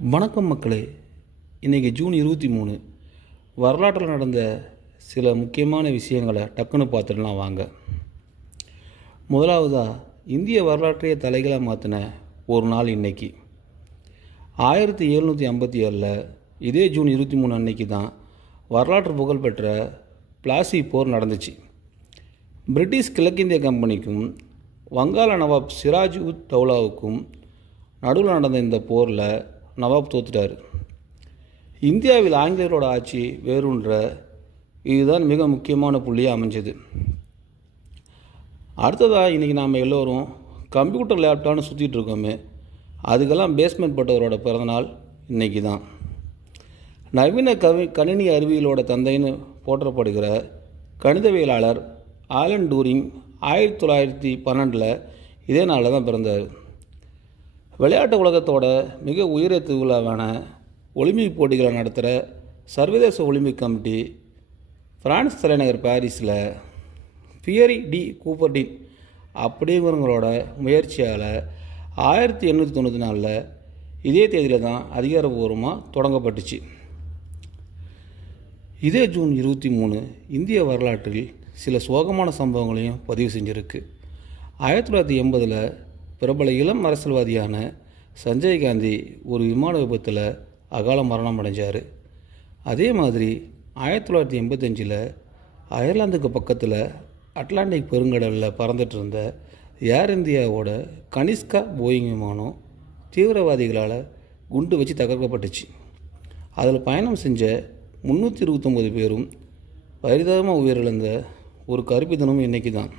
வணக்கம் மக்களே. இன்றைக்கி ஜூன் 23. வரலாற்றில் நடந்த சில முக்கியமான விஷயங்களை டக்குன்னு பார்த்துடலாம் வாங்க. முதலாவதாக, இந்திய வரலாற்றையே தலைகளாக மாற்றின ஒரு நாள் இன்றைக்கி. 1757 இதே ஜூன் 23 அன்னைக்கு தான் வரலாற்று புகழ்பெற்ற பிளாசி போர் நடந்துச்சு. பிரிட்டிஷ் கிழக்கிந்திய கம்பெனிக்கும் வங்காள நவாப் சிராஜ் உத் தௌலாவுக்கும் நடுவில் நடந்த இந்த போரில் நவாப் தோத்துட்டார். இந்தியாவில் ஆங்கிலேயரோட ஆட்சி வேறுன்ற இதுதான் மிக முக்கியமான புள்ளியாக அமைஞ்சது. அடுத்ததாக, இன்றைக்கி நாம் எல்லோரும் கம்ப்யூட்டர் லேப்டாப்னு சுற்றிட்டு இருக்கோமே, அதுக்கெல்லாம் பேஸ்மெண்ட் பட்டவரோட பிறந்தநாள் இன்றைக்கி தான். நவீன கணினி அறிவியலோட தந்தைன்னு போற்றப்படுகிற கணிதவியலாளர் ஆலன் டூரிங் 1912 இதே நாளில் தான் பிறந்தார். விளையாட்டு உலகத்தோட மிக உயரிய திருவிழாவான ஒலிம்பிக் போட்டிகளை நடத்துகிற சர்வதேச ஒலிம்பிக் கமிட்டி பிரான்ஸ் தலைநகர் பாரிஸில் பியரி டி கூப்பர்டின் அப்படிங்கிறவங்களோட முயற்சியால் 1894 இதே தேதியில் தான் அதிகாரப்பூர்வமாக தொடங்கப்பட்டுச்சு. இதே ஜூன் 23 இந்திய வரலாற்றில் சில சோகமான சம்பவங்களையும் பதிவு செஞ்சுருக்கு. 1980 பிரபல இளம் அரசியல்வாதியான சஞ்சய் காந்தி ஒரு விமான விபத்தில் அகால மரணம் அடைஞ்சார். அதே மாதிரி 1985 அயர்லாந்துக்கு பக்கத்தில் அட்லாண்டிக் பெருங்கடலில் பறந்துட்டு இருந்த ஏர் இந்தியாவோட கனிஷ்கா போயிங் விமானம் தீவிரவாதிகளால் குண்டு வச்சு தகர்க்கப்பட்டுச்சு. அதில் பயணம் செஞ்ச 329 பேரும் பரிதாபமாக உயிரிழந்த ஒரு கருப்பு தினமும் இன்றைக்கி தான்.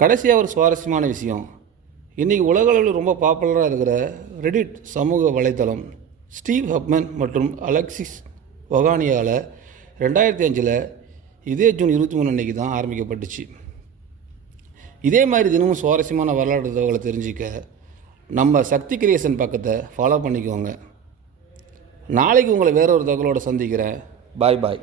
கடைசியாக ஒரு சுவாரஸ்யமான விஷயம், இன்றைக்கி உலகளவில் ரொம்ப பாப்புலராக இருக்கிற ரெடிட் சமூக வலைத்தளம் ஸ்டீவ் ஹப்மன் மற்றும் அலெக்சிஸ் ஒகானியால் 2005 இதே ஜூன் 23 அன்றைக்கி தான் ஆரம்பிக்கப்பட்டுச்சு. இதே மாதிரி தினமும் சுவாரஸ்யமான வரலாற்று தகவலை தெரிஞ்சிக்க நம்ம சக்தி கிரியேஷன் பக்கத்தை ஃபாலோ பண்ணிக்கோங்க. நாளைக்கு உங்களை வேற ஒரு தகவலோடு சந்திக்கிறேன். பாய் பாய்.